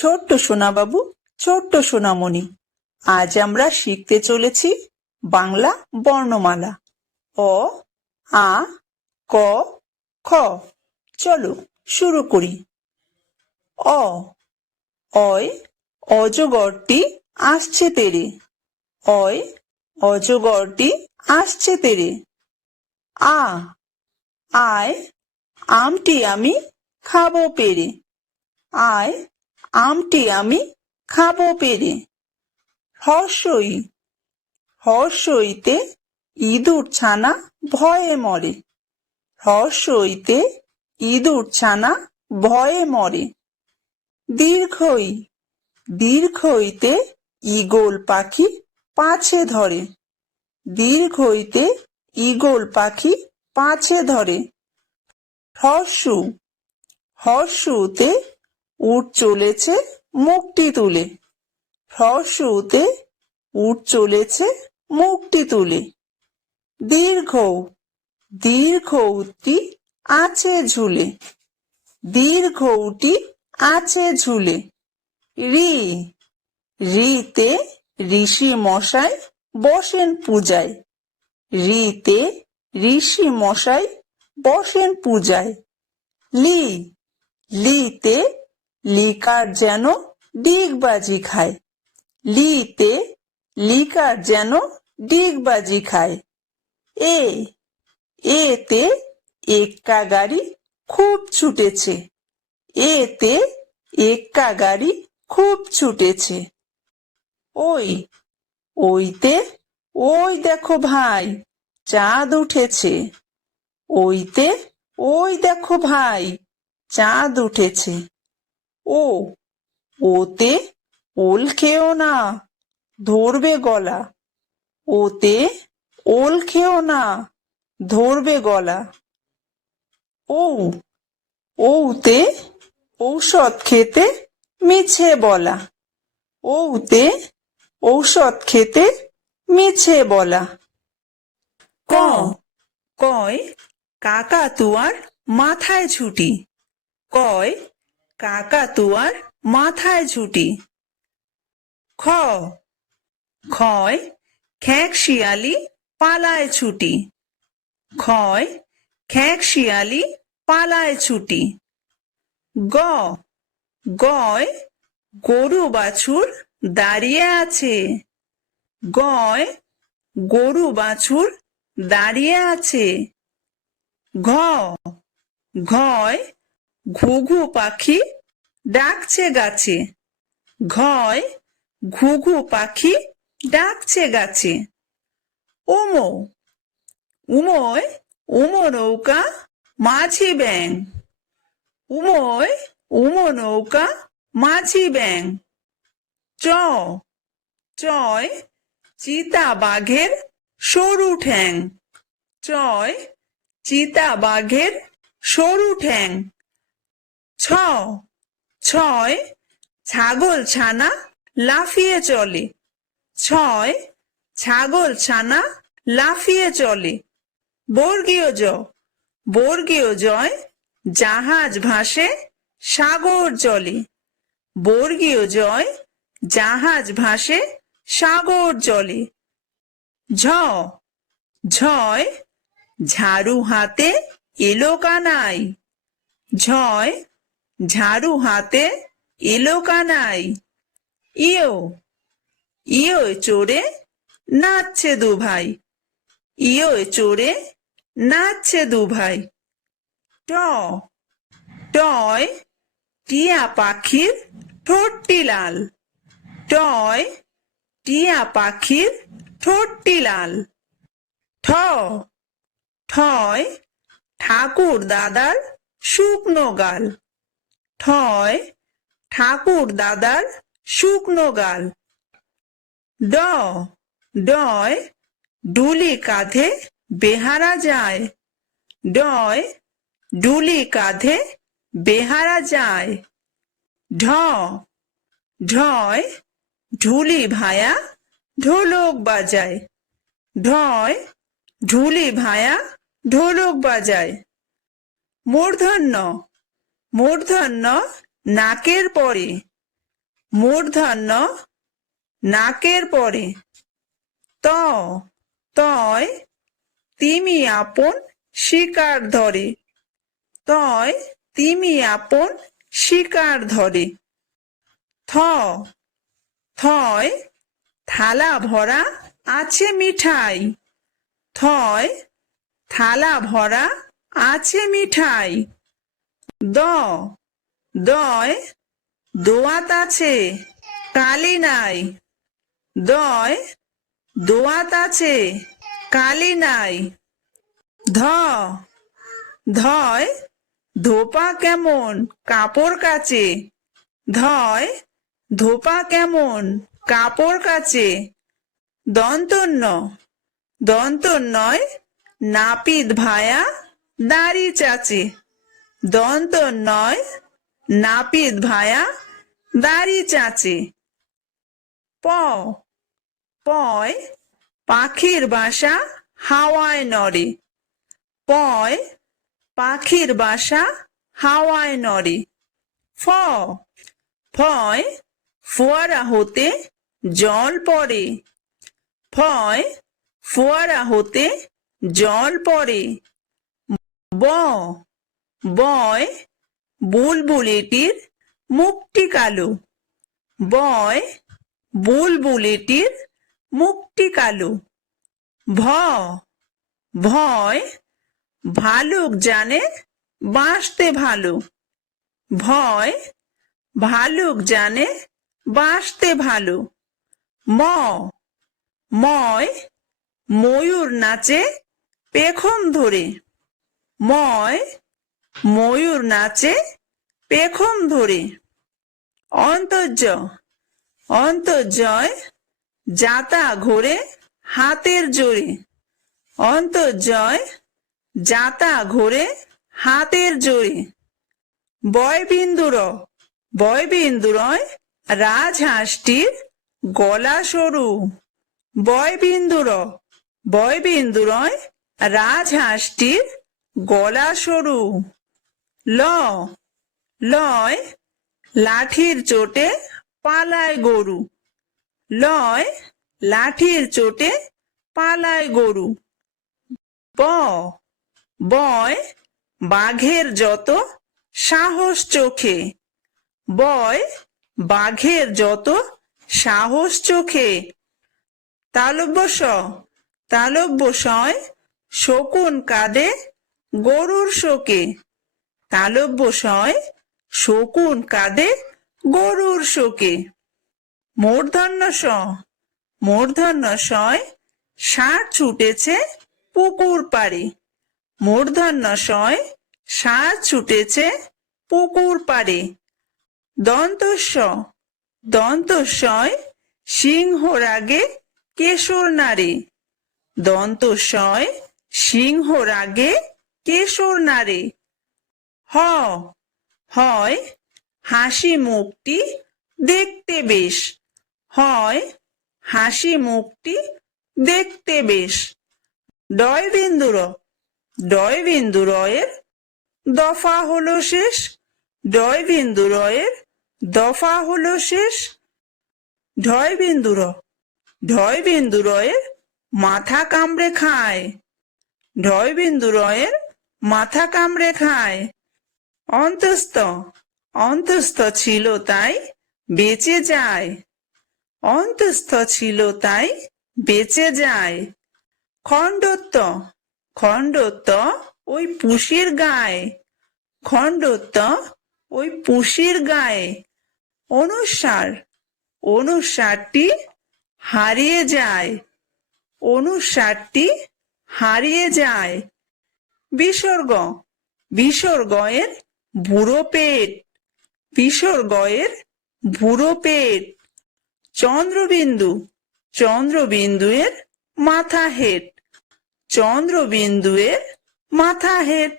ছোট্ট সোনাবাবু ছোট্ট সোনামণি আজ আমরা শিখতে চলেছি বাংলা বর্ণমালা অ আ ক খ চলো শুরু করি অ অয় অজগরটি আসছে তেরে অয় অজগরটি আসছে তেরে আ আয় আমটি আমি খাবো পেরে আয় আমটি আমি খাবো পেরে হর্ষই হর্ষইতে ইঁদুর ছানা ভয়ে মরে হর্ষইতে ইঁদুর ছানা ভয়ে মরে দীর্ঘই দীর্ঘইতে ইগোল পাখি পাছে ধরে দীর্ঘইতে ইগোল পাখি পাছে ধরে হর্ষু হর্ষুতে উট চলেছে মুখটি তুলে হ্রস্বতে উঠ চলেছে মুখটি তুলে দীর্ঘ দীর্ঘ আছে ঝুলে দীর্ঘ উটি আছে ঝুলে রি রিতে ঋষি মশাই বসেন পূজায় রিতে ঋষি মশাই বসেন পূজায় লি লিতে লিকার যেন ডিগবাজি খায় লিতে লিকার যেন ডিগবাজি খায় এ এতে এক্কা গাড়ি খুব ছুটেছে এতে এক্কা গাড়ি খুব ছুটেছে ওই ওইতে ওই দেখো ভাই চাঁদ উঠেছে ওইতে ওই দেখো ভাই চাঁদ উঠেছে ও ওতে ওল খেও না ধরবে গলা ওতে ওল খেও না ধরবে গলা ও ওতে ঔষধ খেতে মিছে বলা ওতে ঔষধ খেতে মিছে বলা ক কয় কাকাতুয়ার মাথায় ছুটি কয় কাকাতুয়ার মাথায় ঝুটি খ খয় খ্যাঁক শিয়ালি পালায় ছুটি খয় খ্যাঁক শিয়ালি পালায় ছুটি গ গয় গরু বাছুর দাঁড়িয়ে আছে গয় গরু বাছুর দাঁড়িয়ে আছে ঘ ঘয় ঘুঘু পাখি ডাকছে গাছে ঘয় ঘুঘু পাখি ডাকছে গাছে উমো উময় উমো নৌকা মাঝি ব্যাং উময় উমো নৌকা মাঝি ব্যাং চ চয় চিতা বাঘের সরু ঠ্যাং চয় চিতা বাঘের সরু ঠ্যাং ছ ছয় ছাগল ছানা লাফিয়ে চলে ছয় ছাগল ছানা লাফিয়ে চলে বর্গীয় জ বর্গীয় জয় জাহাজ ভাসে সাগর চলে বর্গীয় জয় জাহাজ ভাসে সাগর জলে ঝ ঝয় ঝাড়ু হাতে এলো কানাই ঝয় ঝাড়ু হাতে এলো কানাই ইয়ো ইয়ো চোরে নাচছে দু ভাই ইয়ো চোরে নাচছে দু ভাই ট টয় টিয়া পাখির ঠোঁটটি লাল টয় টিয়া পাখির ঠোঁটটি লাল ঠ ঠয় ঠাকুর দাদার শুকনো গাল ঠয় ঠাকুর দাদার শুকনো গাল ড ডয় ডুলি কাঁধে বেহারা যায় ডয় ডুলি কাঁধে বেহারা যায় ঢ ঢয় ঢুলি ভায়া ঢোলক বাজায় ঢয় ঢুলি ভায়া ঢোলক বাজায় মূর্ধন্য মূর্ধন্য নাকের পরে মূর্ধন্য নাকের পরে ত তয় তিমি আপন শিকার ধরে তয় তিমি আপন শিকার ধরে থ থয় থালা ভরা আছে মিঠাই থয় থালা ভরা আছে মিঠাই দ দয় দোয়াত আছে কালি নাই দয় দোয়াত আছে কালি নাই ধ ধয় ধোপা কেমন কাপড় কাচে ধয় ধোপা কেমন কাপড় কাচে দন্তন্য দন্তন্যয় নাপিত ভায়া দাড়ি চাচে দন্ত নয় নাপিত ভায়া দাড়ি চাচে প পয় পাখির বাসা হাওয়ায় নড়ে পয় পাখির বাসা হাওয়ায় নড়ে ফ ফয় ফোয়ারা হতে জল পড়ে ফয় ফোয়ারা হতে জল পড়ে ব বয় বুলবুলেটির মুক্তি কালো বয় বুলবুলেটির মুক্তি কালো ভ ভয় ভালুক জানে বাঁচতে ভালো ভয় ভালুক জানে বাঁচতে ভালো ম ময় ময়ূর নাচে পেখম ধরে ময় ময়ূর নাচে পেখম ধরে অন্তর্য অন্তর্জয় যাতা ঘোরে হাতের জোরে অন্তর্জয় যাতা ঘোরে হাতের জোরে বয়বিন্দুর বয়বিন্দুরয় রাজহাঁসটির গলা সরু বয়বিন্দুর বয়বিন্দুরয় রাজহাঁসটির গলা সরু ল লয় লাঠির চোটে পালায় গরু লয় লাঠির চোটে পালায় গরু বয় বাঘের যত সাহস চোখে বয় বাঘের যত সাহস চোখে তালব্যস তালব্যসয় শকুন কাঁদে গরুর শোকে তালব্য সয় শকুন কাঁদে গরুর শোকে মূর্ধন্য স মূর্ধন্য সয় ষাঁড় ছুটেছে পুকুর পাড়ে মূর্ধন্য সয় সার ছুটেছে পুকুর পাড়ে দন্তস্ব দন্তস্বয় সিংহ রাগে কেশর নারে দন্তস্বয় সিংহ রাগে কেশর নারী হ হয় হাসি মুখটি দেখতে বেশ হয় হাসি মুখটি দেখতে বেশ ডয় বিন্দুর ডয় বিন্দু রয়ের দফা হলো শেষ ডয় বিন্দু রয়ের দফা হলো শেষ ঢয় বিন্দুর ঢয় বিন্দু রয়ের মাথা কামড়ে খায় ঢয় বিন্দু রয়ের মাথা কামড়ে খায় অন্তস্ত অন্তস্ত ছিল তাই বেঁচে যায় অন্তস্থ ছিল তাই বেঁচে যায় খণ্ডত্ব খণ্ডত্ব ওই পুষির গায়ে খণ্ডত্ব ওই পুষির গায়ে অনুসার অনুসারটি হারিয়ে যায় অনুসারটি হারিয়ে যায় বিসর্গ বিসর্গের ভুরো পেট বিসর্গয়ের ভুরো পেট চন্দ্রবিন্দু চন্দ্রবিন্দু এর মাথা হেট চন্দ্রবিন্দু এর মাথা হেট